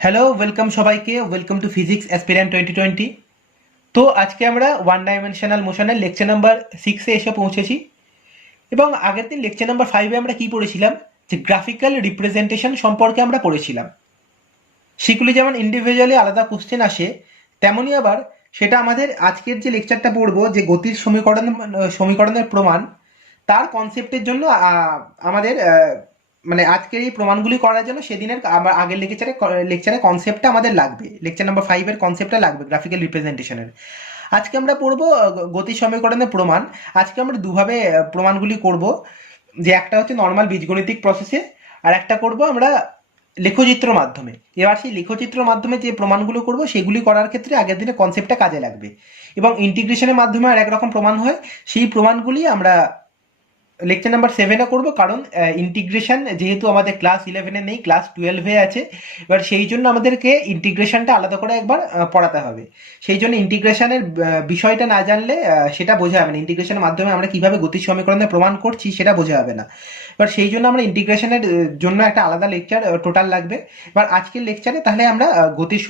Hello, welcome সবাইকে। Welcome to physics aspirant 2020। তো আজকে আমরা ওয়ান ডাইমেনশনাল মোশনের লেকচার নাম্বার 6-এ এসে পৌঁছেছি। এবং আগের দিন লেকচার নাম্বার 5-এ আমরা কি পড়েছিলাম, যে গ্রাফিক্যাল রিপ্রেজেন্টেশন সম্পর্কে আমরা পড়েছিলাম। সেগুলি যেমন ইন্ডিভিজুয়ালি আলাদা কোশ্চেন আসে, তেমনই আবার সেটা আমাদের আজকের যে লেকচারটা পড়বো, যে গতির সমীকরণের প্রমাণ, তার কনসেপ্টের জন্য আমাদের মানে আজকের এই প্রমাণগুলি করার জন্য সেদিনের আগের লেকচারে কনসেপ্টটা আমাদের লাগবে, লেকচার নাম্বার 5-এর কনসেপ্টটা লাগবে গ্রাফিক্যাল রিপ্রেজেন্টেশনের। আজকে আমরা পড়বো গতি সমীকরণের প্রমাণ। আজকে আমরা দুভাবে প্রমাণগুলি করব, যে একটা হচ্ছে নর্মাল বীজগণিতিক প্রসেসে, আর একটা করব আমরা লেখচিত্র মাধ্যমে। এবার সেই লেখচিত্র মাধ্যমে যে প্রমাণগুলো করব সেগুলি করার ক্ষেত্রে আগের দিনে কনসেপ্টটা কাজে লাগবে। এবং ইন্টিগ্রেশনের মাধ্যমে আর একরকম প্রমাণ হয়, সেই প্রমাণগুলি আমরা লেকচার নাম্বার 7-এ করবো, কারণ ইন্টিগ্রেশন যেহেতু আমাদের ক্লাস 11-এ নেই, ক্লাস 12-এ আছে। এবার সেই জন্য আমাদেরকে ইন্টিগ্রেশনটা আলাদা করে একবার পড়াতে হবে। সেই জন্য ইন্টিগ্রেশনের বিষয়টা না জানলে সেটা বোঝা যাবে না, ইন্টিগ্রেশনের মাধ্যমে আমরা কিভাবে গতির সমীকরণের প্রমাণ করছি সেটা বোঝা যাবে না। এবার সেই জন্য আমরা ইন্টিগ্রেশনের জন্য একটা আলাদা লেকচার টোটাল লাগবে। এবার আজকের লেকচারে তাহলে আমরা গতির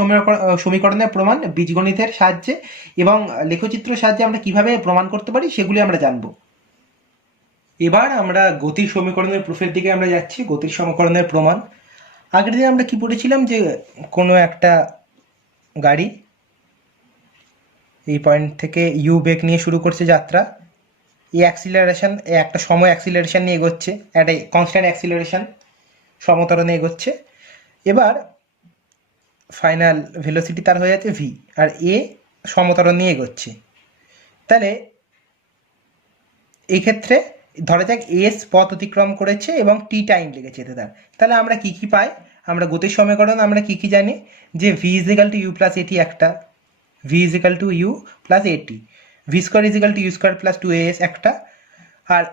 সমীকরণের প্রমাণ বীজগণিতের সাহায্যে এবং লেখচিত্রের সাহায্যে আমরা কিভাবে প্রমাণ করতে পারি সেগুলি আমরা জানবো। এবার আমরা গতির সমীকরণের প্রুফের দিকে আমরা যাচ্ছি, গতির সমীকরণের প্রমাণ। আগের দিন আমরা কি পড়েছিলাম, যে কোনো একটা গাড়ি এই পয়েন্ট থেকে ইউ বেগ নিয়ে শুরু করছে যাত্রা, এই অ্যাক্সিলারেশন, একটা সময় অ্যাক্সিলারেশন নিয়ে এগোচ্ছে, একটা কনস্ট্যান্ট অ্যাক্সিলারেশন সমতরণে এগোচ্ছে। এবার ফাইনাল ভেলোসিটি তার হয়ে যাচ্ছে ভি, আর এ সমতরণ নিয়ে এগোচ্ছে। তাহলে এই ক্ষেত্রে ধরা যাক এস পথ অতিক্রম করেছে এবং টি টাইম লেগেছে এতে তার। তাহলে আমরা কি কি পাই, আমরা গতির সমীকরণ আমরা কি কি জানি, যে v is equal to you plus a t একটা, V is equal to you plus a t, v square is equal to you square plus 2as একটা, আর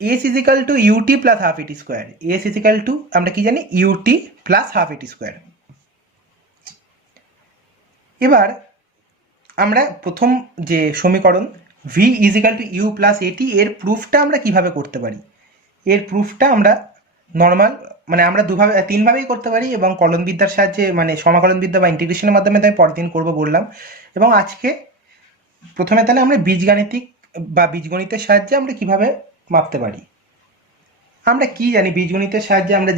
s is equal to UT plus half এটি স্কোয়ার, এস ইজিক্যাল টু আমরা কি জানি ইউটি প্লাস হাফ এটি square. এবার আমরা প্রথম যে সমীকরণ v is equal to you plus a t, এর প্রুফটা আমরা কিভাবে করতে পারি, এর প্রুফটা আমরা নর্মাল মানে আমরা তিনভাবেই করতে পারি, এবং কলনবিদ্যার সাহায্যে মানে সমাকলনবিদ্যা বা ইন্টিগ্রেশনের মাধ্যমে তাই পরের দিন করবো বললাম। এবং আজকে প্রথমে তাহলে আমরা বীজগণিতের সাহায্যে আমরা কিভাবে মাপতে পারি। আমরা কি জানি বীজগণিতের সাহায্যে আমরা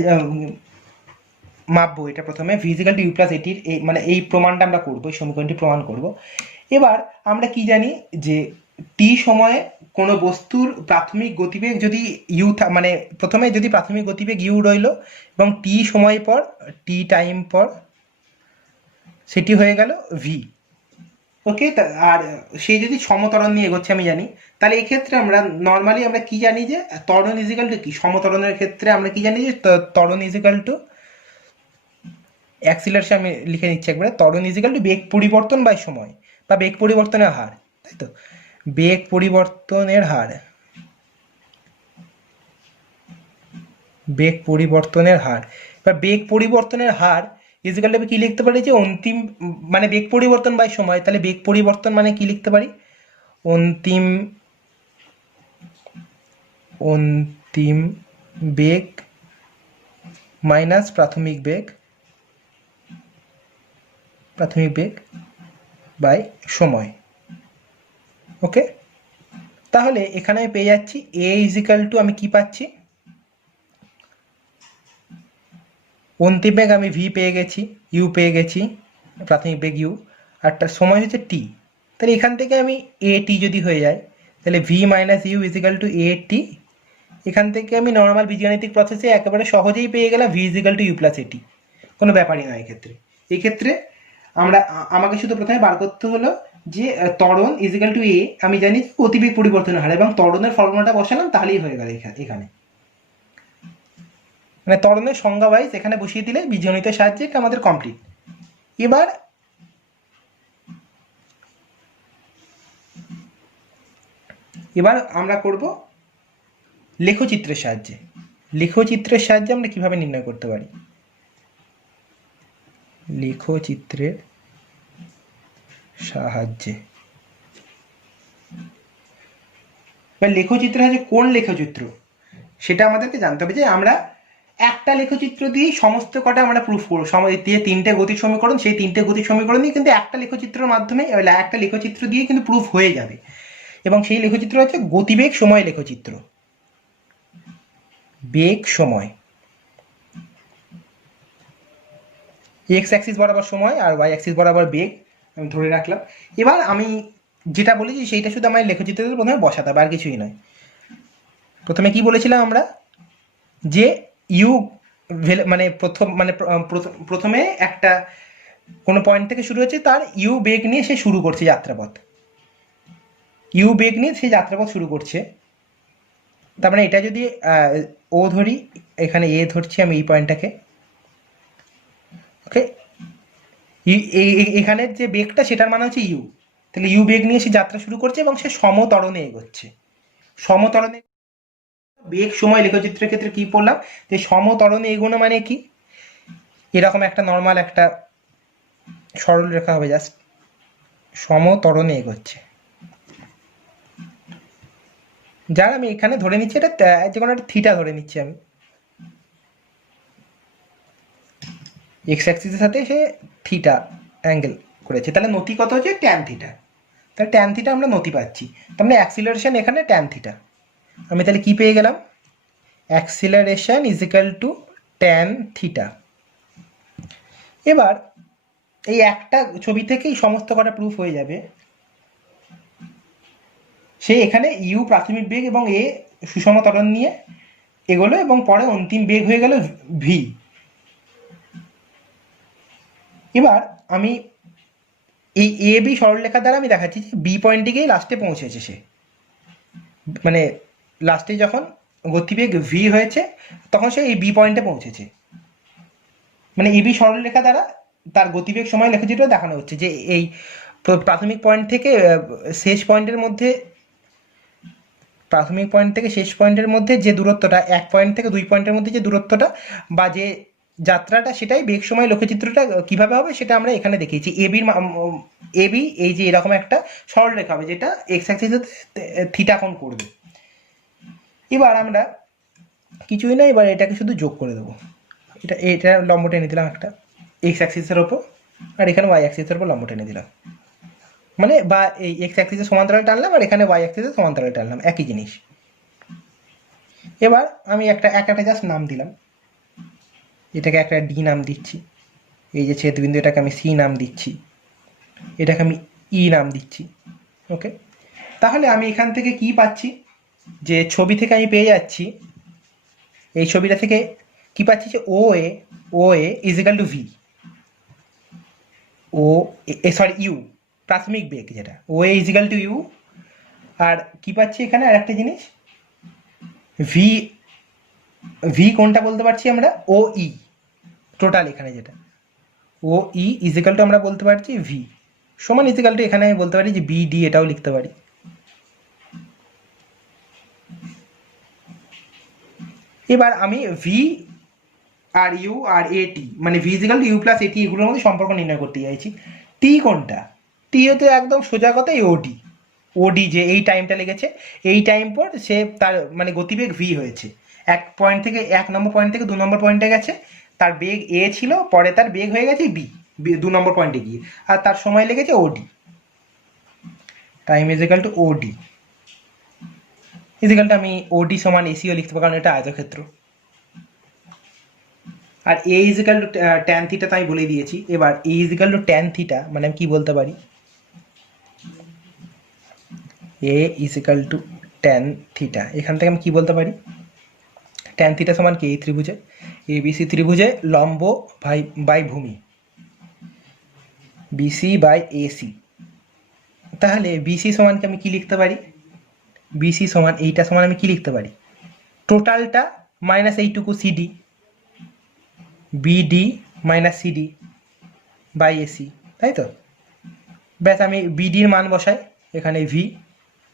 মাপবো, এটা প্রথমে ফিজিক্যাল টু ইউ প্লাস এটির মানে এই প্রমাণটা আমরা করবো, এই সমীকরণটি প্রমাণ করব। এবার আমরা কি জানি, যে টি সময়ে কোনো বস্তুর প্রাথমিক গতিবেগ যদি ইউ মানে প্রথমে যদি প্রাথমিক গতিবেগ ইউ রইল, এবং টি সময় পর, টি টাইম পর সেটি হয়ে গেল ভি। ওকে, আর সেই যদি সমতরণ নিয়ে এগোচ্ছে আমি জানি, তাহলে এই ক্ষেত্রে আমরা নর্মালি আমরা কি জানি, যে ত্বরণ ইজিক্যাল টু কি, সমতরণের ক্ষেত্রে আমরা কি জানি, যে ত্বরণ ইজিক্যাল টু অ্যাক্সিলারেশন, আমি লিখে নিচ্ছি একবারে, ত্বরণ ইজিক্যাল টু বেগ পরিবর্তন বাই সময়, বা বেগ পরিবর্তনের হার, তাই তো, বেগ পরিবর্তনের হার, বেগ পরিবর্তনের হার। বা বেগ পরিবর্তনের হার ইজিক্যাল টু কি লিখতে পারি, যে অন্তিম মানে বেগ পরিবর্তন বাই সময়, তাহলে বেগ পরিবর্তন মানে কি লিখতে পারি, অন্তিম অন্তিম বেগ মাইনাস প্রাথমিক বেগ বাই সময়। ওকে, তাহলে এখানে আমি পেয়ে যাচ্ছি এ ইজিক্যাল টু, আমি কি পাচ্ছি, অন্তিম বেগ আমি ভি পেয়ে গেছি, ইউ পেয়ে গেছি, প্রাথমিক বেগ ইউ, আর তার সময় হচ্ছে টি। তাহলে এখান থেকে আমি এ টি যদি হয়ে যায়, তাহলে v minus u equal to a t. এখান থেকে আমি নর্মাল বীজগাণিতিক প্রসেসে একেবারে সহজেই পেয়ে গেলাম v is equal to you plus a t, কোনো ব্যাপারই নয় এই ক্ষেত্রে আমাকে শুধু প্রথমে বার করতে হলো, যে ত্বরণ ইজিক্যাল টু এ, আমি জানি গতিবেগ পরিবর্তনের হার, এবং ত্বরণের ফর্মুলাটা বসালাম, তাহলেই হয়ে গেল এখানে, মানে ত্বরণের সংজ্ঞা ওয়াইজ এখানে বসিয়ে দিলে বীজগণিতের সাহায্যে এটা আমাদের কমপ্লিট। এবার আমরা করব লেখচিত্রের সাহায্যে আমরা কিভাবে নির্ণয় করতে পারি, লেখচিত্রের সাহায্যে। বা লেখচিত্র হচ্ছে কোন লেখচিত্র, সেটা আমাদেরকে জানতে হবে। যে আমরা একটা লেখচিত্র দিয়ে সমস্ত কটা আমরা প্রুফ করবো, দিয়ে তিনটে গতির সমীকরণ, সেই তিনটে গতির সমীকরণ দিয়ে কিন্তু একটা লেখচিত্রের মাধ্যমে, একটা লেখচিত্র দিয়ে কিন্তু প্রুফ হয়ে যাবে। এবং সেই লেখচিত্র হচ্ছে গতিবেগ সময় লেখচিত্র। বেগ সময়, এক্স অ্যাক্সিস বরাবর সময় আর ওয়াই অ্যাক্সিস বরাবর বেগ, আমি ধরে রাখলাম। এবার আমি যেটা বলেছি সেইটা শুধু আমার লেখচিত্রের প্রথমে বসাতে হবে, আর কিছুই নয়। প্রথমে কি বলেছিলাম আমরা, যে ইউ মানে প্রথমে একটা কোনো পয়েন্ট থেকে শুরু হচ্ছে, তার ইউ বেগ নিয়ে সে শুরু করছে যাত্রাপথ, ইউ বেগ নিয়ে সে যাত্রাপথ শুরু করছে। তার মানে এটা যদি ও ধরি, এখানে এ ধরছি আমি এই পয়েন্টটাকে, ওকে। এখানের যে বেগটা সেটার মানে হচ্ছে ইউ, তাহলে ইউ বেগ নিয়ে সে যাত্রা শুরু করছে এবং সে সমতরণে এগোচ্ছে। সমতরণে বেগ সময় লেখচিত্রের ক্ষেত্রে কি পড়লাম, যে সমতরণে এগোনো মানে কি, এরকম একটা নর্মাল একটা সরল রেখা হবে, জাস্ট সমতরণে এগোচ্ছে। যার আমি এখানে ধরে নিচ্ছি এটা যে কোনো একটা থিটা ধরে নিচ্ছি আমি, এক্স অ্যাক্সিসের সাথে সে থিটা অ্যাঙ্গেল করেছে, তাহলে নতি কত হচ্ছে ট্যান থিটা। তাহলে ট্যান থিটা আমরা নতি পাচ্ছি, তার মানে অ্যাক্সিলারেশন এখানে ট্যান থিটা। আমি তাহলে কি পেয়ে গেলাম, acceleration is equal to tan theta. এবার এই একটা ছবি থেকেই সমস্ত কটা প্রুফ হয়ে যাবে। সে এখানে ইউ প্রাথমিক বেগ এবং এ সুষম ত্বরণ নিয়ে এগোলো এবং পরে অন্তিম বেগ হয়ে গেল ভি। এবার আমি এই এ বি সরলরেখা দ্বারা আমি দেখাচ্ছি যে বি পয়েন্টে গিয়ে লাস্টে পৌঁছেছে সে, মানে লাস্টে যখন গতিবেগ ভি হয়েছে তখন সে এই বি পয়েন্টে পৌঁছেছে। মানে এবি সরলরেখা দ্বারা তার গতিবেগ সময় লেখচিত্র দেখানো হচ্ছে যে এই প্রাথমিক পয়েন্ট থেকে শেষ পয়েন্টের মধ্যে, প্রাথমিক পয়েন্ট থেকে শেষ পয়েন্টের মধ্যে যে দূরত্বটা, এক পয়েন্ট থেকে দুই পয়েন্টের মধ্যে যে দূরত্বটা বা যে যাত্রাটা, সেটাই বেগ সময় লক্ষ্যচিত্রটা কিভাবে হবে সেটা আমরা এখানে দেখিয়েছি। এবি এই যে এরকম একটা সরলরেখা হবে যেটা এক্স অ্যাক্সিসে থিটা কোণ করবে। এবার আমরা কিছুই না, এবার এটাকে শুধু যোগ করে দেবো, এটা লম্ব টেনে দিলাম একটা এক্স অ্যাক্সিসের ওপর, আর এখানে ওয়াই অ্যাক্সিসের ওপর লম্ব টেনে দিলাম, মানে বা এই এক্স অ্যাক্সিসের সমান্তরাল টানলাম আর এখানে ওয়াই অ্যাক্সিসের সমান্তরাল টানলাম, একই জিনিস। এবার আমি একটা জাস্ট নাম দিলাম, এটাকে একটা ডি নাম দিচ্ছি, এই যে ছেদবিন্দু এটাকে আমি সি নাম দিচ্ছি, এটাকে আমি ই নাম দিচ্ছি, ওকে। তাহলে আমি এখান থেকে কি পাচ্ছি, যে ছবি থেকে আমি পেয়ে যাচ্ছি, এই ছবিটা থেকে কি পাচ্ছি, যে O A is equal to v, u প্রাথমিক বেগ যেটা, O A is equal to u. আর কি পাচ্ছি এখানে আর একটা জিনিস, ভি কোনটা বলতে পারছি আমরা, ও ই টোটাল এখানে যেটা, ও ই ইজিক্যাল টু আমরা বলতে পারছি ভি সমান ইজিক্যাল টু, এখানে আমি বলতে পারি যে বি ডি, এটাও লিখতে পারি। এবার আমি V are you R a t, মানে v is equal to you plus a t, এগুলোর মধ্যে সম্পর্ক নির্ণয় করতে চাইছি। টি কোনটা, টি হতে একদম সোজা কথা ওডি, ওডি যে এই টাইমটা লেগেছে, এই টাইম পর সে তার মানে গতিবেগ ভি হয়েছে, এক পয়েন্ট থেকে, এক নম্বর পয়েন্ট থেকে দু নম্বর পয়েন্টে গেছে, তার বেগ এ ছিল, পরে তার বেগ হয়ে গেছে বি, দু নম্বর পয়েন্টে গিয়ে, আর তার সময় লেগেছে OD. Time is equal to OD, equal to আমি ওডি সমান এসিও লিখতে পারি, কারণ এটা আয়তক্ষেত্র। আর a equal to tan theta তো আমি বলে দিয়েছি। এবার a equal to tan theta মানে আমি কি বলতে পারি, a equal to tan theta, এখান থেকে আমি কি বলতে পারি, ট্যান থিটা সমান কি, এই ত্রিভুজে এবিসি ত্রিভুজে লম্ব বাই ভূমি, বিসি বাই এসি। তাহলে বিসি সমানকে আমি কি লিখতে পারি, বিসি সমান এইটা সমান আমি কি লিখতে পারি, টোটালটা মাইনাস এইটুকু CD, BD minus CD by AC, তাই তো। ব্যাস আমি বিডির মান বসাই এখানে ভি,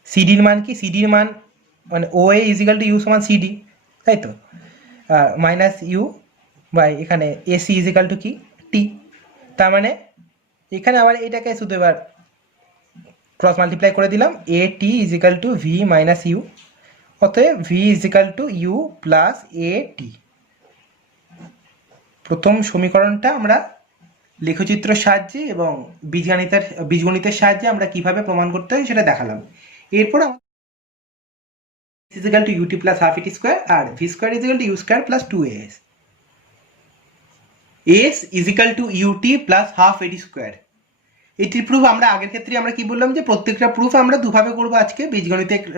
সিডির মান কি, সিডির মান মানে ও এ ইজিক্যাল টু ইউ সমান সিডি, তাই তো, মাইনাস ইউ বাই এখানে এসি ইজিক্যাল টু কি টি। তার মানে এখানে আবার এটাকে শুধু এবার ক্রস মাল্টিপ্লাই করে দিলাম, a t equal to v minus u, অতএব v is equal to you plus A t. প্রথম সমীকরণটা আমরা লেখচিত্রের সাহায্যে এবং বীজগণিতের সাহায্যে আমরা কিভাবে প্রমাণ করতে হয় সেটা দেখালাম। এরপর is equal to ut plus half et square আর v square is equal to u square plus 2as. as is equal to ut plus half et square. এটির প্রুফ আমরা আগের ক্ষেত্রে আমরা কি বললাম যে প্রত্যেকটা প্রুফ আমরা দুভাবে করব আজকে,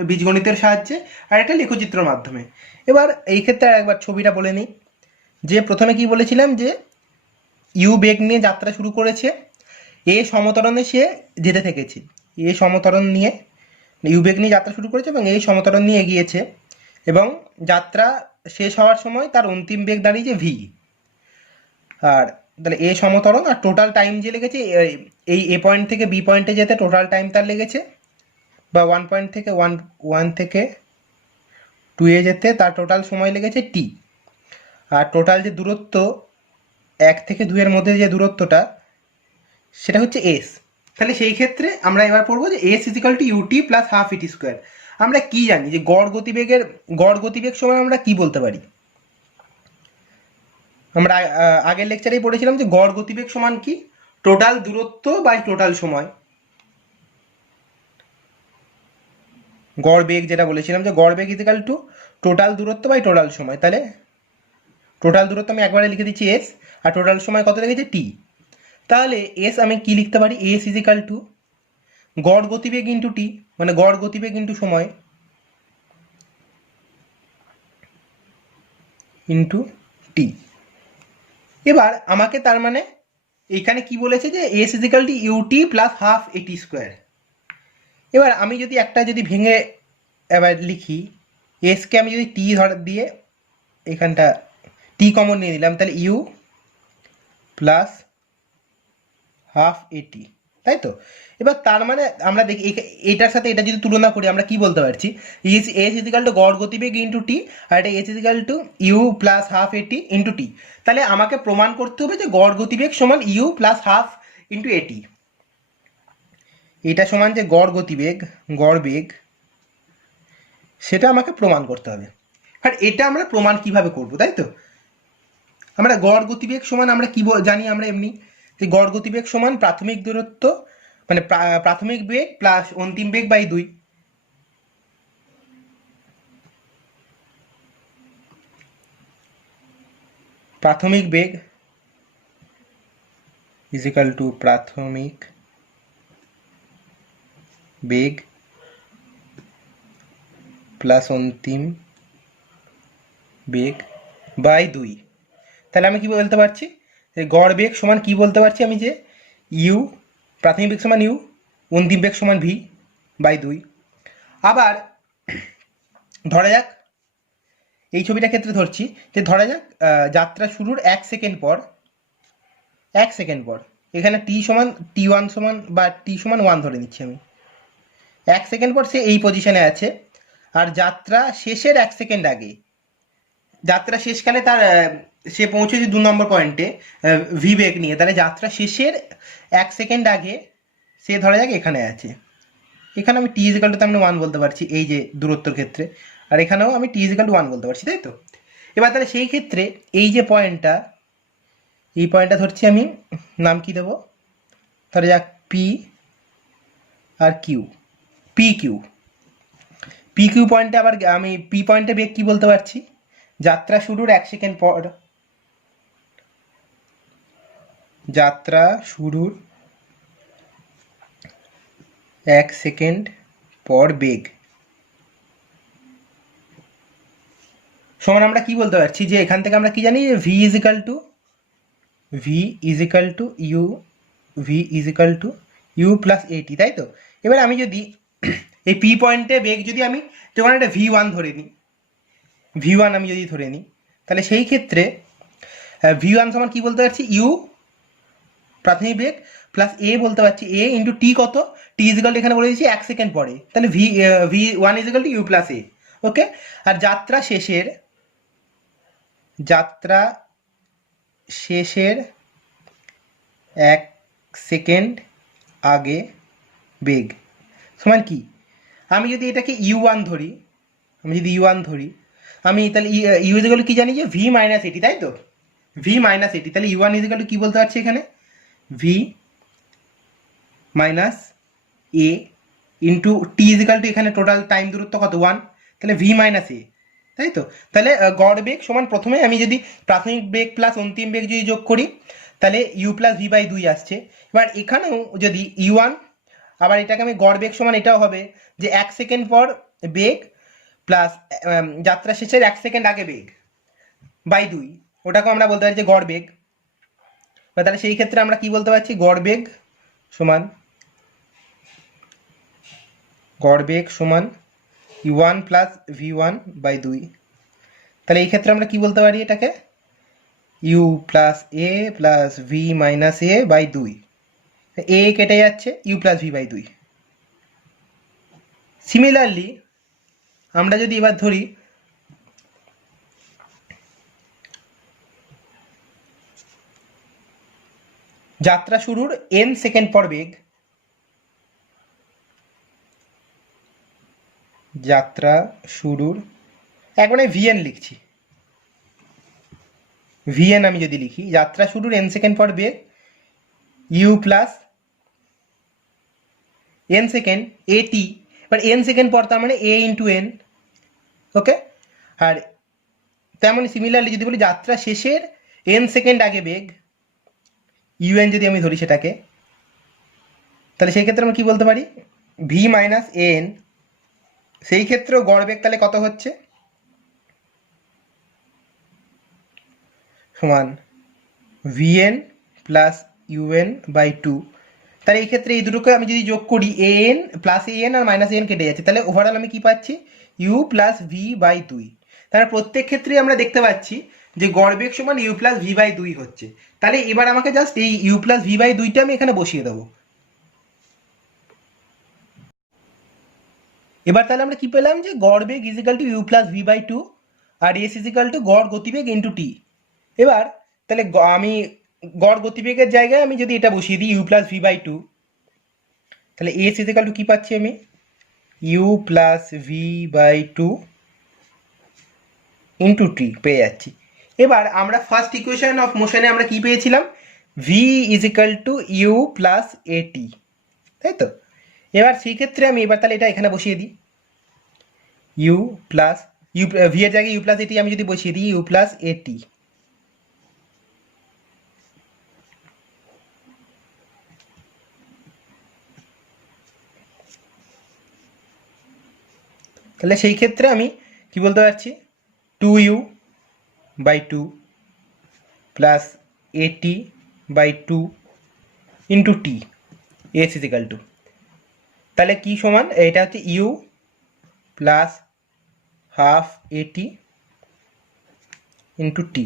বীজগণিতের সাহায্যে আর একটা লেখচিত্রের মাধ্যমে। এবার এই ক্ষেত্রে একবার ছবিটা বলে নিই যে প্রথমে কি বলেছিলাম যে ইউ বেগ নিয়ে যাত্রা শুরু করেছে, এ সমতরণে সে যেতে থেকেছে, এ সমতরণ নিয়ে ইউ বেগ নিয়ে যাত্রা শুরু করেছে এবং এই সমতরণ নিয়ে এগিয়েছে এবং যাত্রা শেষ হওয়ার সময় তার অন্তিম বেগ দাঁড়িয়েছে ভি। আর তাহলে এ সমতরণ আর টোটাল টাইম যে লেগেছে এই এ পয়েন্ট থেকে বি পয়েন্টে যেতে টোটাল টাইম তার লেগেছে, বা ওয়ান পয়েন্ট থেকে ওয়ান থেকে টু এ যেতে তার টোটাল সময় লেগেছে টি। আর টোটাল যে দূরত্ব 1 থেকে 2 এর মধ্যে যে দূরত্বটা সেটা হচ্ছে এস। তাহলে সেই ক্ষেত্রে আমরা এবার পড়বো যে S is equal to UT plus half ET square. আমরা কি জানি যে গড় গতিবেগ সময় আমরা কি বলতে পারি? আমরা আগের লেকচারেই পড়েছিলাম যে গড় গতিবেগ সমান কি? টোটাল দূরত্ব বাই টোটাল সময়। গড় বেগ যেটা বলেছিলাম যে গড় বেগ ইজিক্যাল টু টোটাল দূরত্ব বাই টোটাল সময়। তাহলে টোটাল দূরত্ব আমি একবারে লিখে দিচ্ছি এস, আর টোটাল সময় কত লেগেছে টি। তাহলে এস আমি কি লিখতে পারি? এস ইজিক্যাল টু গড় গতিবেগ ইন্টু টি, মানে গড় গতিবেগ ইন্টু সময় ইন্টু টি। এবার আমাকে তার মানে এইখানে কি বলেছে যে S is equal to UT plus half এটি স্কোয়ার। এবার আমি যদি একটা ভেঙে এবার লিখি, এসকে আমি যদি টি ধর দিয়ে এখানটা টি কমন নিয়ে নিলাম, তাহলে ইউ প্লাস হাফ এটি, তাই তো? এবার তার মানে আমরা দেখি এটার সাথে এটা যদি তুলনা করি আমরা কি বলতে পারছি? এস ইজিক্যাল টু গড় গতিবেগ ইন্টু টি, আর এটা s is equal to you plus half a t into t. তাহলে আমাকে প্রমাণ করতে হবে যে গড় গতিবেগ সমান ইউ প্লাস হাফ ইন্টু এটি। এটা সমান যে গড় বেগ সেটা আমাকে প্রমাণ করতে হবে। আর এটা আমরা প্রমাণ কিভাবে করব, তাই তো? আমরা গড় গতিবেগ সমান আমরা কি জানি? আমরা এমনি যে গড় গতিবেগ সমান প্রাথমিক দূরত্ব মানে প্রাথমিক বেগ প্লাস অন্তিম বেগ বাই 2। প্রাথমিক বেগ ইজিক্যাল টু প্রাথমিক বেগ প্লাস অন্তিম বেগ বাই 2। তাহলে আমি কি বলতে পারছি? গড় বেগ সমান কি বলতে পারছি আমি? যে ইউ প্রাথমিক বেগ সমান ইউ, অন্তিম বেগ সমান ভি বাই 2। আবার ধরা যাক এই ছবিটার ক্ষেত্রে ধরছি যে ধরা যাক যাত্রা শুরুর 1 সেকেন্ড পর এখানে টি সমান t1 সমান বা টি সমান 1 ধরে নিচ্ছি আমি। 1 সেকেন্ড পর সে এই পজিশনে আছে, আর যাত্রা শেষের 1 সেকেন্ড আগে, যাত্রা শেষকালে তার সে পৌঁছেছে 2 নম্বর পয়েন্টে ভি বেগ নিয়ে, তাহলে যাত্রা শেষের 1 সেকেন্ড আগে সে ধরা যাক এখানে আছে। এখানে আমি টি ইজিক্যাল টু আমি 1 বলতে পারছি এই যে দূরত্বর ক্ষেত্রে, আর এখানেও আমি টি ইজিক্যাল টু 1 বলতে পারছি, তাই তো? এবার তাহলে সেই ক্ষেত্রে এই যে পয়েন্টটা ধরছি আমি, নাম কি দেবো? ধরা যাক P R Q, P Q পয়েন্টে আবার আমি পি পয়েন্টে বেগ কি বলতে পারছি? যাত্রা শুরুর 1 সেকেন্ড পর, যাত্রা শুরুর 1 সেকেন্ড পর বেগ সমান আমরা কি বলতে পারছি? যে এখান থেকে আমরা কি জানি? যে v is equal to you plus a t, তাই তো? এবার আমি যদি এই পি পয়েন্টে বেগ যদি আমি যখন একটা v1 ধরে আমি যদি ধরে নিই, তাহলে সেই ক্ষেত্রে v1 সমান কি বলতে পারছি? ইউ প্রাথমিক বেগ প্লাস এ বলতে পারছি এ ইন্টু টি। কত? টি ইজিক্যাল টু এখানে বলে দিচ্ছি 1 সেকেন্ড পরে, তাহলে v1 equal to you plus a. Okay. আর যাত্রা শেষের 1 সেকেন্ড আগে বেগ সমান কি? আমি যদি এটাকে u1 ধরি, আমি তাহলে ইউ ইজিক্যাল কি জানি? যে ভি মাইনাস এটি, তাই তো? ভি মাইনাস এটি, তাহলে ইউ ওয়ান ইজিক্যাল টু কী বলতে পারছি এখানে, ভি মাইনাস এ ইন্টু টি ইজিক্যাল টু এখানে টোটাল টাইম দূরত্ব কত 1, তাহলে ভি মাইনাস এ, তাই তো। তাহলে গড় বেগ সমান প্রথমে আমি যদি প্রাথমিক বেগ প্লাস অন্তিম বেগ যদি যোগ করি তাহলে ইউ প্লাস ভি বাই 2 আসছে। এবার এখানেও যদি ইউ ওয়ান, আবার এটাকে আমি গড় বেগ সমান এটাও হবে যে 1 সেকেন্ড পর বেগ প্লাস যাত্রা শেষের 1 সেকেন্ড আগে বেগ বাই 2, ওটাকেও আমরা বলতে পারি যে গড় বেগ। বা তাহলে সেই ক্ষেত্রে আমরা কি বলতে পারছি, গড় বেগ সমান u one plus v one by 2। তাহলে এই ক্ষেত্রে আমরা কি বলতে পারি এটাকে, u plus a plus v minus a by 2, a কেটে যাচ্ছে, u plus v by 2। Similarly আমরা যদি এবার ধরি যাত্রা শুরুর n সেকেন্ড পর বেগ, যাত্রা শুরুর একবারে ভিএন লিখছি, ভিএন আমি যদি লিখি যাত্রা শুরুর n সেকেন্ড পর বেগ ইউ প্লাস n সেকেন্ড এটি, এবার n সেকেন্ড পর তার মানে a ইন্টু এন, ওকে। আর তেমনই সিমিলারলি যদি বলি যাত্রা শেষের n সেকেন্ড আগে বেগ ইউএন যদি আমি ধরি সেটাকে, তাহলে সেই ক্ষেত্রে আমরা কি বলতে পারি, ভি মাইনাস এন, সেই ক্ষেত্রেও গড় বেগ তাহলে কত হচ্ছে, সমান ভিএন প্লাস ইউএন বাই 2। তাহলে এই ক্ষেত্রে এই দুটোকে আমি যদি যোগ করি এন প্লাস এন আর মাইনাস এন কেটে যাচ্ছে, তাহলে ওভারঅল আমি কি পাচ্ছি, ইউ প্লাস ভি বাই 2। তাহলে প্রত্যেক ক্ষেত্রেই আমরা দেখতে পাচ্ছি যে গড় বেগ সমান ইউ প্লাস ভি বাই 2 হচ্ছে। তাহলে এবার আমাকে জাস্ট এই ইউ প্লাস ভি বাই 2টা আমি এখানে বসিয়ে দেবো। এবার তাহলে আমরা কি পেলাম যে গড় বেগ equal to you plus v by 2 আর এস ইজিক্যাল টু গড় গতিবেগ ইন্টু টি। এবার তাহলে আমি গড় গতিবেগের জায়গায় আমি যদি এটা বসিয়ে দিই ইউ প্লাস ভি বাই 2, তাহলে এস ইজিক্যাল টু কী পাচ্ছি আমি, u plus v by 2 into t পেয়ে যাচ্ছি। এবার আমরা ফার্স্ট ইকুয়েশন অফ মোশনে আমরা কি পেয়েছিলাম, v is equal to you plus A t, তাই তো। এবার সেই ক্ষেত্রে আমি এবার তাহলে এটা এখানে বসিয়ে দিই, ইউ প্লাস ইউ ভি এর জায়গায় ইউ প্লাস এটি আমি যদি বসিয়ে দিই ইউ প্লাস এটি, তাহলে সেই ক্ষেত্রে আমি কি বলতে পারছি, 2u by 2 plus a t by 2 into t s is equal to, তাহলে কি সমান, এটা হচ্ছে u plus half a t into t.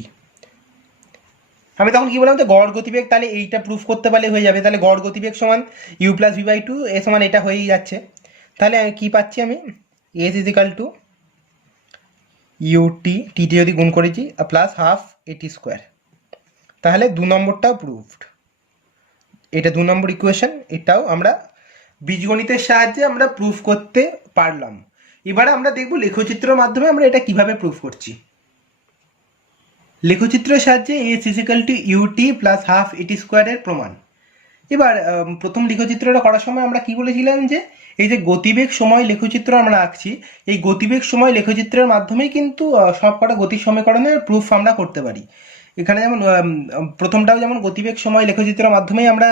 আমি তখন কি বললাম যে গড় গতিবেগ, তাহলে এইটা প্রুফ করতে পারলে হয়ে যাবে, তাহলে গড় গতিবেগ সমান ইউ প্লাস ভি বাই 2 এ সমান এটা হয়েই যাচ্ছে। তাহলে আমি কী পাচ্ছি, আমি এস ইজিক্যাল টু ইউটি, টিতে যদি গুণ করেছি প্লাস হাফ এটি স্কোয়ার, তাহলে 2 নম্বরটাও প্রুফড। এটা 2 নম্বর ইকুয়েশন, এটাও আমরা বীজগণিতের সাহায্যে আমরা প্রুফ করতে পারলাম। এবারে আমরা দেখব লেখচিত্রের মাধ্যমে আমরা এটা কিভাবে প্রুফ করছি। লেখচিত্রের সাহায্যে s is equal to UT plus half a t স্কোয়ারের প্রমাণ। এবার প্রথম লেখচিত্রটা করার সময় আমরা কি বলেছিলাম যে এই যে গতিবেগ সময় লেখচিত্র আমরা আঁকছি, এই গতিবেগ সময় লেখচিত্রের মাধ্যমেই কিন্তু সব কটা গতির সমীকরণের প্রুফ আমরা করতে পারি। এখানে যেমন প্রথমটাও যেমন গতিবেগ সময় লেখচিত্রের মাধ্যমেই আমরা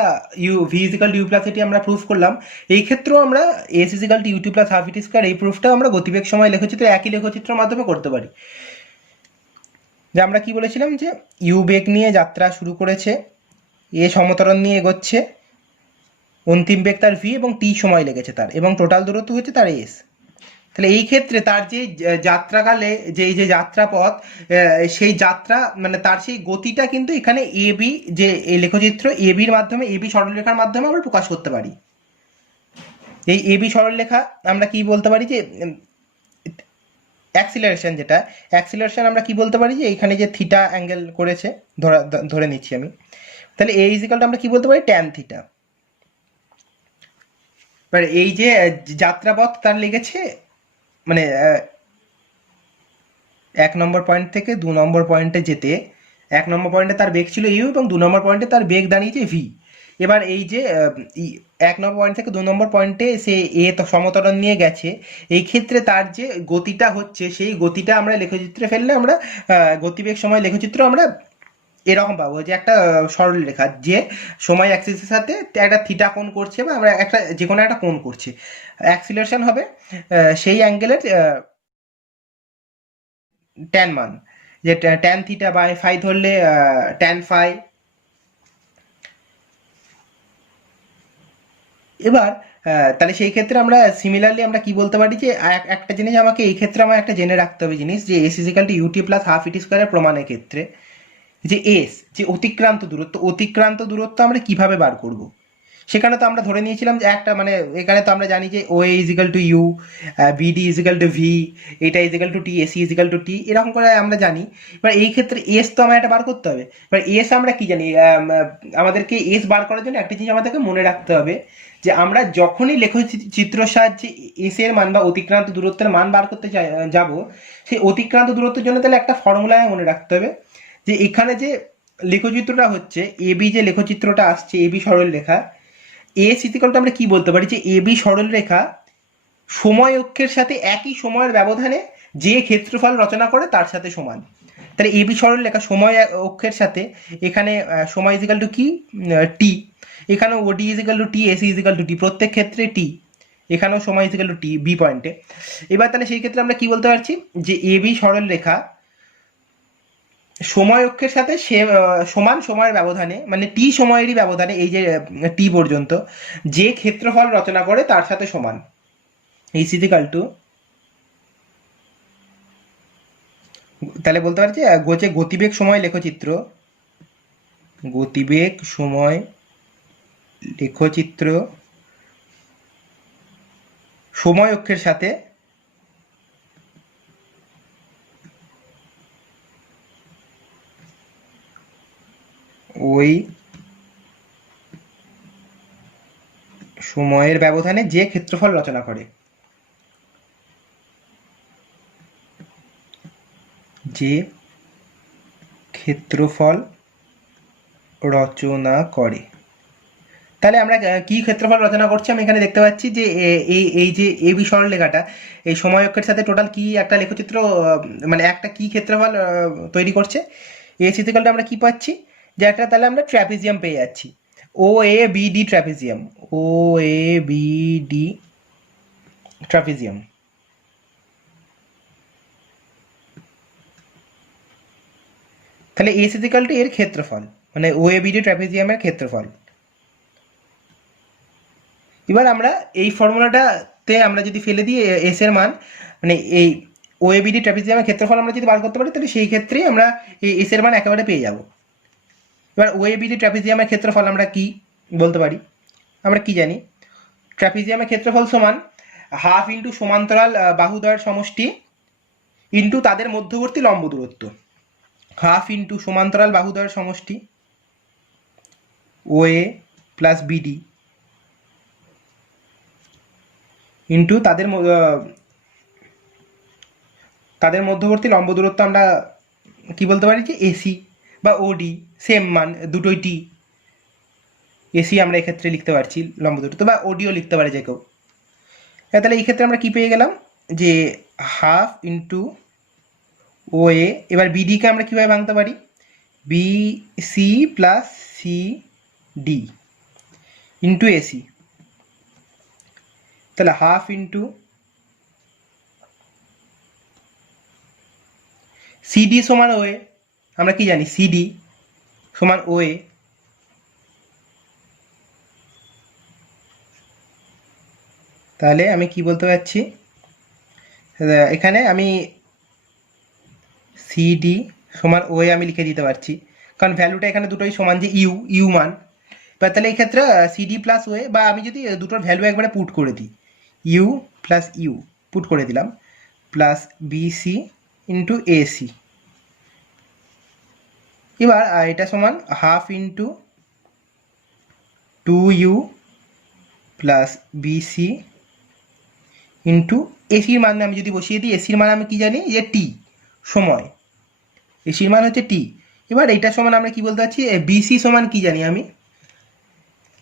v is equal to you plus a t আমরা প্রুফ করলাম, এই ক্ষেত্রেও আমরা s is equal to UT plus half ET square এই প্রুফটাও আমরা গতিবেগ সময় লেখচিত্র একই লেখচিত্রের মাধ্যমে করতে পারি। যে আমরা কি বলেছিলাম যে ইউ বেগ নিয়ে যাত্রা শুরু করেছে, এ সমতরণ নিয়ে এগোচ্ছে, অন্তিম বেগ তার ভি এবং টি সময় লেগেছে তার, এবং টোটাল দূরত্ব হচ্ছে তার এস। তাহলে এই ক্ষেত্রে তার যে যাত্রাকালে যে যাত্রাপথ, সেই যাত্রা মানে তার সেই গতিটা কিন্তু এখানে এ বি, যে এই লেখচিত্র এ বির মাধ্যমে, এ বি সরলরেখার মাধ্যমে আমরা প্রকাশ করতে পারি। এই এ বি সরলরেখা আমরা কি বলতে পারি যে অ্যাক্সিলারেশন, যেটা অ্যাক্সিলারেশন আমরা কি বলতে পারি যে এখানে যে থিটা অ্যাঙ্গেল করেছে ধরে নিচ্ছি আমি, তাহলে এ ইজিক্যাল টু আমরা কি বলতে পারি ট্যান থিটা। এবার এই যে যাত্রাপথ তার লেগেছে মানে 1 নম্বর পয়েন্ট থেকে 2 নম্বর পয়েন্টে যেতে 1 নম্বর পয়েন্টে তার বেগ ছিল ইউ এবং 2 নম্বর পয়েন্টে তার বেগ দাঁড়িয়েছে ভি। এবার এই যে 1 নম্বর পয়েন্ট থেকে 2 নম্বর পয়েন্টে সে সমতরণ নিয়ে গেছে, এই ক্ষেত্রে তার যে গতিটা হচ্ছে সেই গতিটা আমরা লেখচিত্রে ফেললে আমরা গতিবেগ সময় লেখচিত্র আমরা এরকম পাবো যে একটা সরল রেখা যে সময় অ্যাক্সিসের সাথে একটা থিটা কোণ করছে বা আমরা একটা যে কোনো একটা কোণ করছে, অ্যাক্সিলারেশন হবে সেই অ্যাঙ্গেলের ট্যান মান, যে ট্যান থিটা বাই ফাই ধরলে ট্যান ফাই। এবার তাহলে সেই ক্ষেত্রে আমরা সিমিলারলি আমরা কি বলতে পারি যে একটা জিনিস আমাকে এই ক্ষেত্রে আমার একটা জেনে রাখতে হবে জিনিস, যে S is equal to UT plus half a t স্কোয়ারের প্রমাণের ক্ষেত্রে যে এস যে অতিক্রান্ত দূরত্ব আমরা কিভাবে বার করব। সেখানে তো আমরা ধরে নিয়েছিলাম যে একটা মানে এখানে তো আমরা জানি যে O A equal to u, BD is equal to v, এটা equal to t, AC equal to t, এরকম করে আমরা জানি। এবার এই ক্ষেত্রে এস তো আমার একটা বার করতে হবে। এবার এস আমরা কি জানি, আমাদেরকে এস বার করার জন্য একটা জিনিস আমাদেরকে মনে রাখতে হবে যে আমরা যখনই লেখচিত্র সাহায্যে এস এর মান বা অতিক্রান্ত দূরত্বের মান বার করতে যাব, সেই অতিক্রান্ত দূরত্বের জন্য তাহলে একটা ফর্মুলায় মনে রাখতে হবে যে এখানে যে লেখচিত্রটা হচ্ছে এবি, যে লেখচিত্রটা আসছে এবি সরল রেখা, এস ইতিকলটা আমরা কি বলতে পারি যে এবি সরল রেখা সময় অক্ষের সাথে একই সময়ের ব্যবধানে যে ক্ষেত্রফল রচনা করে তার সাথে সমান। তাহলে এবি সরল রেখা সময় অক্ষের সাথে এখানে সময় ইজিক্যাল টু কি টি, এখানে ওডি equal to t, AC equal to টি, প্রত্যেক ক্ষেত্রে টি, এখানেও সময় ইজিক্যাল টু টি বি পয়েন্টে। এবার তাহলে সেই ক্ষেত্রে আমরা কি বলতে পারছি যে এবি সরল রেখা সময় অক্ষের সাথে সমান সময়ের ব্যবধানে মানে টি সময়েরই ব্যবধানে এই যে টি পর্যন্ত যে ক্ষেত্রফল রচনা করে তার সাথে সমান। ইজ ইজিক্যাল টু, তাহলে বলতে পারছি যে গতিবেগ সময় লেখচিত্র, গতিবেগ সময় লেখচিত্র সময় অক্ষের সাথে ওই সময়ের ব্যবধানে যে ক্ষেত্রফল রচনা করে, যে ক্ষেত্রফল রচনা করে। তাহলে আমরা কি ক্ষেত্রফল রচনা করছি আমি এখানে দেখতে পাচ্ছি যে এই যে এবি সরল রেখাটা এই সময় অক্ষের সাথে টোটাল কি একটা লেখচিত্র মানে একটা কি ক্ষেত্রফল তৈরি করছে। এই চিত্রকলটা আমরা কি পাচ্ছি যে একটা তাহলে আমরা ট্র্যাপিজিয়াম পেয়ে যাচ্ছি, ও A B D trapezium, O A B D trapezium. তাহলে এস ইজিক্যাল টু এর ক্ষেত্রফল মানে ও এ বি ডি ট্র্যাপিজিয়ামের ক্ষেত্রফল। এবার আমরা এই ফর্মুলাটাতে আমরা যদি ফেলে দিই এস এর মান মানে এই ও এ বি ডি ট্র্যাপিজিয়ামের ক্ষেত্রফল আমরা যদি বার করতে পারি তাহলে সেই ক্ষেত্রেই আমরা এই এস এর মান একেবারে পেয়ে যাব। এবার ও এ বি ডি ট্র্যাপিজিয়ামের ক্ষেত্রফল আমরা কি বলতে পারি, আমরা কি জানি ট্র্যাপিজিয়ামের ক্ষেত্রফল সমান হাফ ইন্টু সমান্তরাল বাহুদ্বয়ের সমষ্টি ইন্টু তাদের মধ্যবর্তী লম্ব দূরত্ব, হাফ ইন্টু সমান্তরাল বাহুদ্বয়ের সমষ্টি ও এ প্লাস বিডি ইন্টু তাদের মধ্যবর্তী লম্ব দূরত্ব আমরা কি বলতে পারি যে এসি বা ওডি, সেম মান দুটোই টি। এসি আমরা এক্ষেত্রে লিখতে পারছি লম্ব দূরত্ব বা ওডিও লিখতে পারি যে কেউ। তাহলে এই ক্ষেত্রে আমরা কি পেয়ে গেলাম যে হাফ ইন্টু ও এ, এবার বিডিকে আমরা কীভাবে ভাঙতে পারি B C plus C D into AC, তাহলে হাফ ইন্টু সিডি সমান ওয়ে, আমরা কি জানি সিডি সমান ওয়ে, তাহলে আমি কি বলতে পারছি এখানে আমি সিডি সমান ওয়ে আমি লিখে দিতে পারছি কারণ ভ্যালুটা এখানে দুটোই সমান যে ইউ ইউ মান। এবার তাহলে এই ক্ষেত্রে সিডি প্লাস ওয়ে বা আমি যদি দুটোর ভ্যালু একবারে পুট করে দিই ইউ প্লাস ইউ পুট করে দিলাম প্লাস বিসি ইন্টু এসি, এবার এটা সমান half into two you plus BC into এসির মান আমি যদি বসিয়ে দিই, এসির মান আমি কি জানি যে টি সময়, এসির মান হচ্ছে টি, এবার এইটা সমান আমরা কি বলতে পারছি, বিসি সমান কি জানি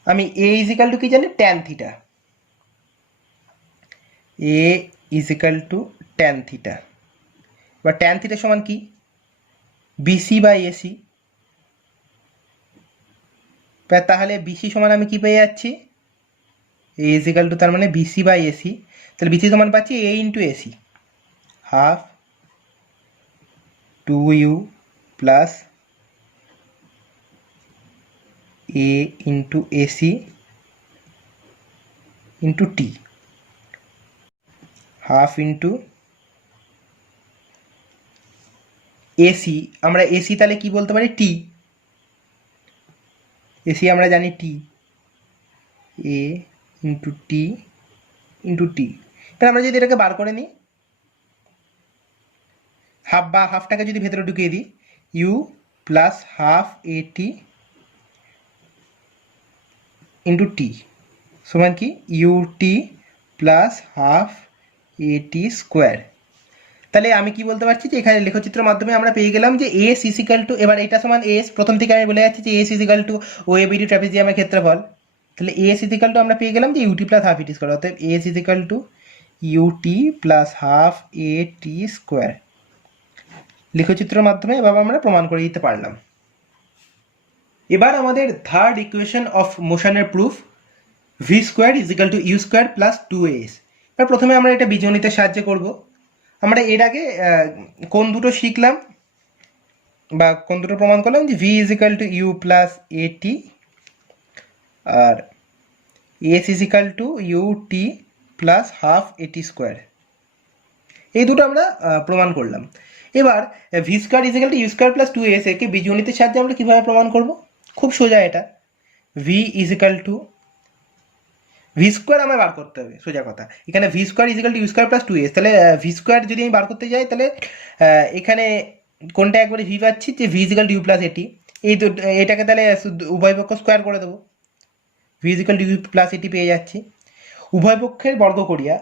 আমি এ ইজিক্যাল টু কি জানি, tan theta. A equal to tan theta. এবার ট্যান থিটা সমান কি, বিসি বাই এসি। তাহলে বিসি সমান আমি কি পেয়ে যাচ্ছি, এ ইজিক্যাল টু তার মানে বিসি বাই এসি। তাহলে বিসি সমান পাচ্ছি A into AC, half 2u plus A into AC into T, half into AC. আমরা এসি তাহলে কি বলতে পারি, টি। এসি আমরা জানি টি, এ ইন্টু টি ইন্টু টি। এবার আমরা যদি এটাকে বার করে নিই, হাফ বা হাফটাকে যদি ভেতরে ঢুকিয়ে দিই, ইউ প্লাস হাফ এ টি ইন্টু টি সমান কি, ইউ টি প্লাস হাফ এ টি স্কোয়ার। তাহলে আমি কি বলতে পারছি যে এখানে লেখচিত্রের মাধ্যমে আমরা পেয়ে গেলাম যে এস ইজিক্যাল টু, এবার এটা সমান এস, প্রথম থেকে আমি বলে যাচ্ছি যে S is equal to O A BD ট্রাপিজিয়ামের ক্ষেত্রফল। তাহলে এস ইজিক্যাল টু আমরা পেয়ে গেলাম যে ইউটি প্লাস হাফ এটি স্কোয়ার, অর্থাৎ S is equal to UT plus half A T square. লেখচিত্রের মাধ্যমে এভাবে আমরা প্রমাণ করে দিতে পারলাম। এবার আমাদের থার্ড ইকুয়েশন অফ মোশনের proof, V square is equal to you square plus 2as। এবার প্রথমে আমরা এটা বীজগণিতের সাহায্যে করব। আমরা এর আগে কোন দুটো শিখলাম বা কোন দুটো প্রমাণ করলাম, যে v is equal to you plus A t আর s is equal to u T plus half A T square. এই দুটো আমরা প্রমাণ করলাম। এবার v square is equal to you square plus 2as একে বীজগণিতের সাহায্যে আমরা কীভাবে প্রমাণ করব, খুব সোজা এটা। V is equal to v square আমার বার করতে হবে, সোজা কথা। এখানে v square is equal to you square plus 2as, তাহলে ভি স্কোয়ার যদি আমি বার করতে যাই, তাহলে এখানে কোনটা একবারে ভি পাচ্ছি, যে v is equal to you plus a t, এই এটাকে তাহলে উভয় পক্ষ স্কোয়ার করে দেবো, v is equal to you plus a t পেয়ে যাচ্ছি। উভয় পক্ষের বর্গ করিয়া,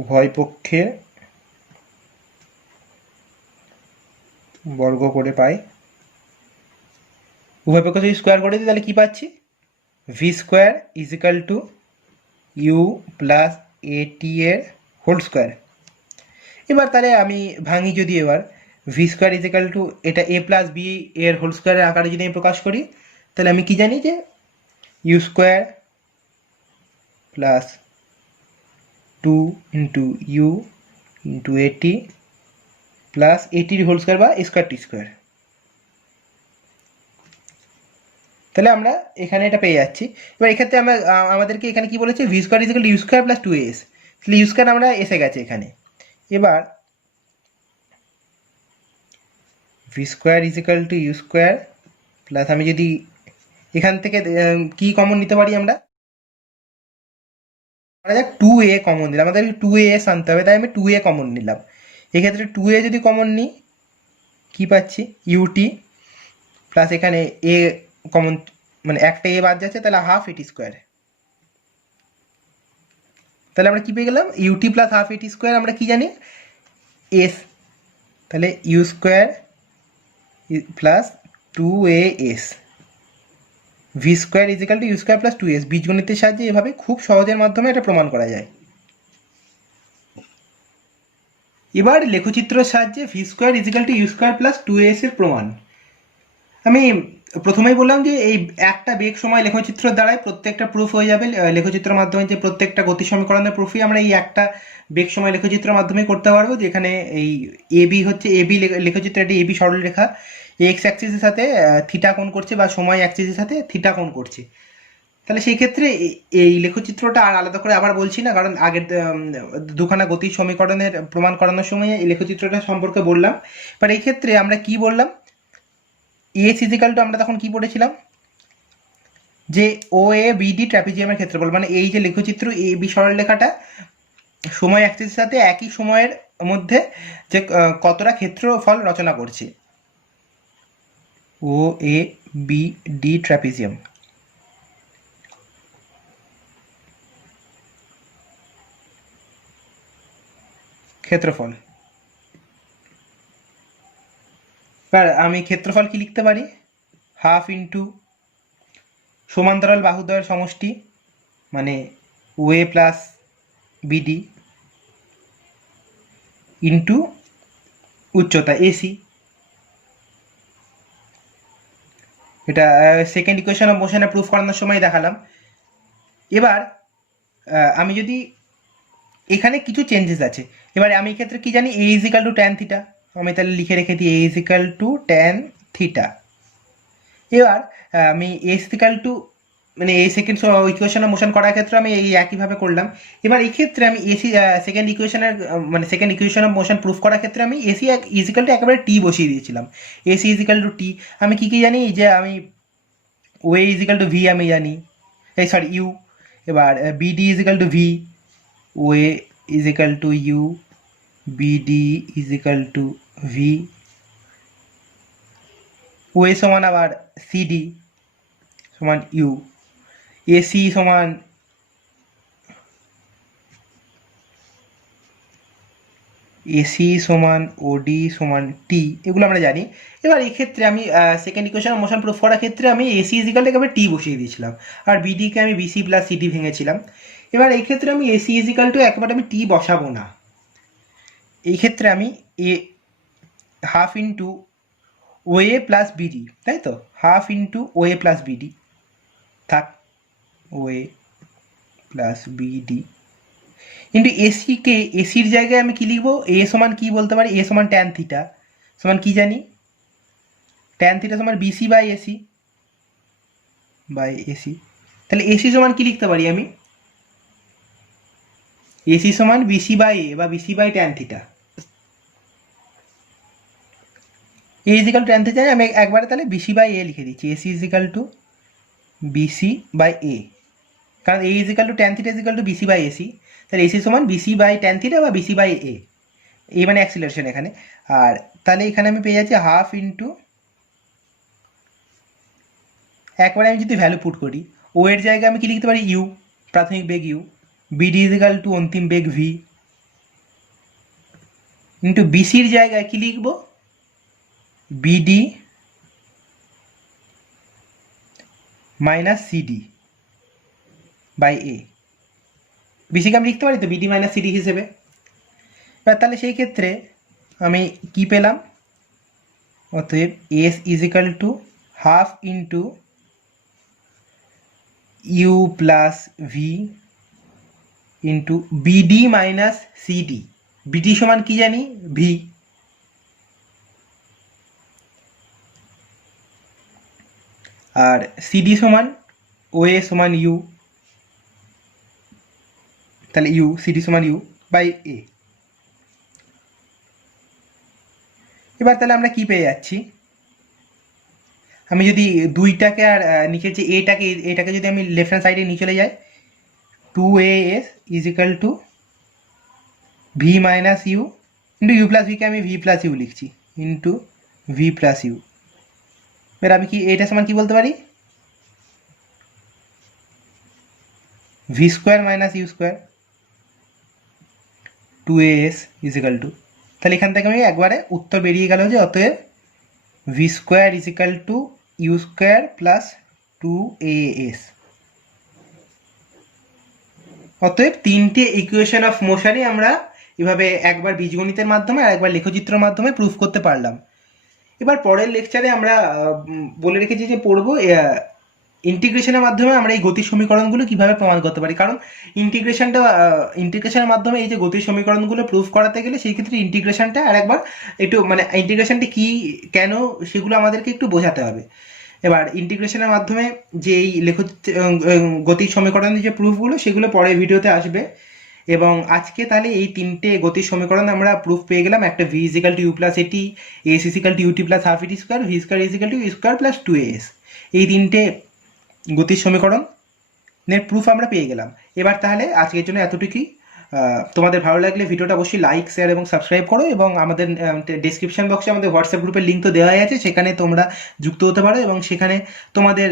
উভয় পক্ষের বর্গ করে পাই, উভয় পক্ষ যদি স্কোয়ার করে দিই তাহলে কী পাচ্ছি, V square is equal to you plus A T এর হোল স্কোয়ার। এবার তাহলে আমি ভাঙি যদি, এবার ভি স্কোয়ার ইজিক্যাল টু এটা এ প্লাস বি এর হোল স্কোয়ারের আকারে যদি আমি প্রকাশ করি, তাহলে আমি কি জানি যে u square plus 2 into u into a t plus এটির হোল স্কোয়ার বা স্কোয়ার টি স্কোয়ার। তাহলে আমরা এখানে এটা পেয়ে যাচ্ছি। এবার এক্ষেত্রে আমরা আমাদেরকে এখানে কি বলেছে, v square is equal u square plus 2as, তাহলে ইউ স্কোয়ার আমরা এসে গেছে এখানে। এবার v square is equal to you square plus, আমি যদি এখান থেকে কি কমন নিতে পারি, আমরা যাক 2a কমন নিলাম, আমাদের 2as আনতে হবে, তাই আমি 2a কমন নিলাম। এক্ষেত্রে 2a যদি কমন নিই কি পাচ্ছি, ইউটি প্লাস এখানে এ কমন, মানে একটা এ বাদ যাচ্ছে, তাহলে হাফ এটি স্কোয়ার। তাহলে আমরা কি পেয়ে গেলাম, ইউটি প্লাস হাফ এটি স্কোয়ার আমরা কি জানি, এস। তাহলে u square plus 2as, v square is equal to you square plus 2as। বীজগণিতের সাহায্যে এভাবে খুব সহজের মাধ্যমে এটা প্রমাণ করা যায়। এবার লেখচিত্রের সাহায্যে v square is equal to you square plus 2as এর প্রমাণ। আমি প্রথমেই বললাম যে এই একটা বেগ সময় লেখচিত্রের দ্বারাই প্রত্যেকটা প্রুফ হয়ে যাবে। লেখচিত্রের মাধ্যমে যে প্রত্যেকটা গতি সমীকরণের প্রুফই আমরা এই একটা বেগ সময় লেখচিত্রের মাধ্যমে করতে পারবো। যেখানে এই এবি হচ্ছে এবি লেখচিত্রে এটি এবি সরলরেখা এক্স অ্যাক্সিসের সাথে থিটা কোণ করছে বা সময় অ্যাক্সিসের সাথে থিটা কোণ করছে। তাহলে সেই ক্ষেত্রে এই লেখচিত্রটা আর আলাদা করে আবার বলছি না, কারণ আগের দুখানা গতির সমীকরণের প্রমাণ করানোর সময় এই লেখচিত্রটা সম্পর্কে বললাম। এবার এই ক্ষেত্রে আমরা কি বললাম, এস ইজিক্যাল টু আমরা তখন কি পড়েছিলাম, যে ও এ বিডি ট্র্যাপিজিয়ামের ক্ষেত্রফল, মানে এই যে লেখচিত্র এ বি সরলরেখাটা সময় অ্যাক্সিসের সাথে একই সময়ের মধ্যে যে কতটা ক্ষেত্রফল রচনা করছে, ও এ বি ডি ট্র্যাপিজিয়াম ক্ষেত্রফল। এবার আমি ক্ষেত্রফল কি লিখতে পারি, হাফ ইন্টু সমান্তরাল বাহুদ্বয়ের সমষ্টি মানে ওএ প্লাস বিডি ইন্টু উচ্চতা এসি। এটা সেকেন্ড ইকুয়েশন অফ মোশনে প্রুফ করানোর সময় দেখালাম। এবার আমি যদি এখানে কিছু চেঞ্জেস আছে, এবারে আমি এক্ষেত্রে কি জানি, A is equal to tan theta, আমি তাহলে লিখে রেখে দিই A is equal to tan theta. এবার আমি এ ইজ ইকাল টু মানে এই সেকেন্ড ইকুয়েশন অফ মোশন করার ক্ষেত্রে আমি এই একইভাবে করলাম। এবার এই ক্ষেত্রে আমি এসি সেকেন্ড ইকুয়েশনের মানে second equation of motion proof করার ক্ষেত্রে আমি এসি ইজিক্যাল টু একেবারে টি বসিয়ে দিয়েছিলাম। এসি ইজিক্যাল টু টি আমি কী কী জানি, যে আমি ওয়ে ইজিক্যাল টু ভি আমি জানি, এই সরি ইউ। এবার BD is equal to v, OA is equal to u, BD is equal to v, OA সমান আবার সিডি সমান ইউ, এসি সমান এসি সমান ওডি সমান টি, এগুলো আমরা জানি। এবার এই ক্ষেত্রে আমি সেকেন্ড ইকুয়েশন মোশন প্রুফ করার ক্ষেত্রে আমি এসি ইজিক্যাল একেবারে টি বসিয়ে দিয়েছিলাম, আর বিডিকে আমি বিসি প্লাস সিডি ভেঙেছিলাম। এবার এই ক্ষেত্রে আমি এসি ইজিক্যাল টু একেবারে আমি টি বসাবো না, এই ক্ষেত্রে আমি A half into OA plus BD, তাই তো, half into OA plus BD থাক, ওএ প্লাস বিডি কিন্তু এসিকে এসির জায়গায় আমি কি লিখবো, এ সমান কি বলতে পারি, এ সমান ট্যান থিটা সমান কি জানি, ট্যান থিটা সমান বিসি বাই এসি তাহলে এসি সমান কি লিখতে পারি আমি, এসি সমান বিসি বাই এ বা BC by tan theta. A equal to tan theta আমি একবারে তাহলে বিসি বাই এ লিখে দিচ্ছি, AC equal to BC by A, কারণ A equal to tan theta equal to BC by AC, তাহলে AC সমান BC by tan theta বা BC by A, এই মানে অ্যাক্সিলারেশন এখানে। আর তাহলে এখানে আমি পেয়ে যাচ্ছি হাফ ইন্টু, একবারে আমি যদি ভ্যালু পুট করি, ও এর জায়গায় আমি কি লিখতে পারি, ইউ প্রাথমিক বেগ ইউ, বিডি ইজিক্যাল টু অন্তিম বেগ ভি, ইন্টু বিসির জায়গায় কি লিখব, বিডি মাইনাস সিডি বাই এ, বিসিকে আমি লিখতে পারি তো বিডি মাইনাস সিডি হিসেবে। এবার তাহলে সেই ক্ষেত্রে আমি কি পেলাম, অতএব s is equal to half into u plus v into BD minus CD, BD সমান কি জানি ভি, আর সিডি সমান ওএ সমান ইউ, তাহলে ইউ সিডি সমান ইউ বাই এ। এবার তাহলে আমরা কি পেয়ে যাচ্ছি, আমি যদি দুইটাকে আর নিচের যে এটাকে যদি আমি লেফট হ্যান্ড সাইডে নিয়ে চলে যাই, two A s is equal to v minus u into u plus ভিকে আমি ভি প্লাস ইউ লিখছি ইন্টু ভি প্লাস ইউ। এবার আমি কি এটা সমান কি বলতে পারি, v square minus u square, two A s is equal to, তাহলে এখান থেকে আমি একবারে উত্তর বেরিয়ে গেল যে অতএব V square is equal to you square plus two A S. অতএব তিনটে ইকুয়েশন অফ মোশনই আমরা এভাবে একবার বীজগণিতের মাধ্যমে আর একবার লেখচিত্রের মাধ্যমে প্রুফ করতে পারলাম। এবার পরের লেকচারে আমরা বলে রেখেছি যে পড়বো ইন্টিগ্রেশনের মাধ্যমে আমরা এই গতির সমীকরণগুলো কিভাবে প্রমাণ করতে পারি, কারণ ইন্টিগ্রেশনের মাধ্যমে এই যে গতির সমীকরণগুলো প্রুফ করাতে গেলে সেই ক্ষেত্রে ইন্টিগ্রেশনটা আর একবার একটু মানে ইন্টিগ্রেশনটা কি কেন সেগুলো আমাদেরকে একটু বোঝাতে হবে। এবার ইন্টিগ্রেশনের মাধ্যমে যে এই গতির সমীকরণের যে প্রুফগুলো সেগুলো পরের ভিডিওতে আসবে। এবং আজকে তাহলে এই তিনটে গতির সমীকরণ আমরা প্রুফ পেয়ে গেলাম, একটা V is equal to you plus AT, S is equal to UT plus half ET square, V square is equal to you square plus two S, এই তিনটে গতির সমীকরণের প্রুফ আমরা পেয়ে গেলাম। এবার তাহলে আজকের জন্য এতটুকুই। তোমাদের ভালো লাগলে ভিডিওটা অবশ্যই লাইক শেয়ার এবং সাবস্ক্রাইব করো, এবং আমাদের ডেসক্রিপশন বক্সে আমাদের হোয়াটসঅ্যাপ গ্রুপের লিঙ্ক তো দেওয়াই আছে, সেখানে তোমরা যুক্ত হতে পারো এবং সেখানে তোমাদের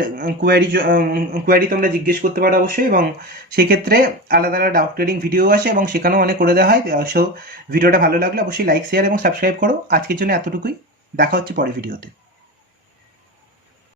কোয়ারি তোমরা জিজ্ঞেস করতে পারো অবশ্যই, এবং সেক্ষেত্রে আলাদা আলাদা ডাউট ক্লিয়ারিং ভিডিও আসে এবং সেখানেও অনেক করে দেওয়া হয়। সো ভিডিওটা ভালো লাগলে অবশ্যই লাইক শেয়ার এবং সাবস্ক্রাইব করো। আজকের জন্য এতটুকুই। দেখা হচ্ছে পরের ভিডিওতে।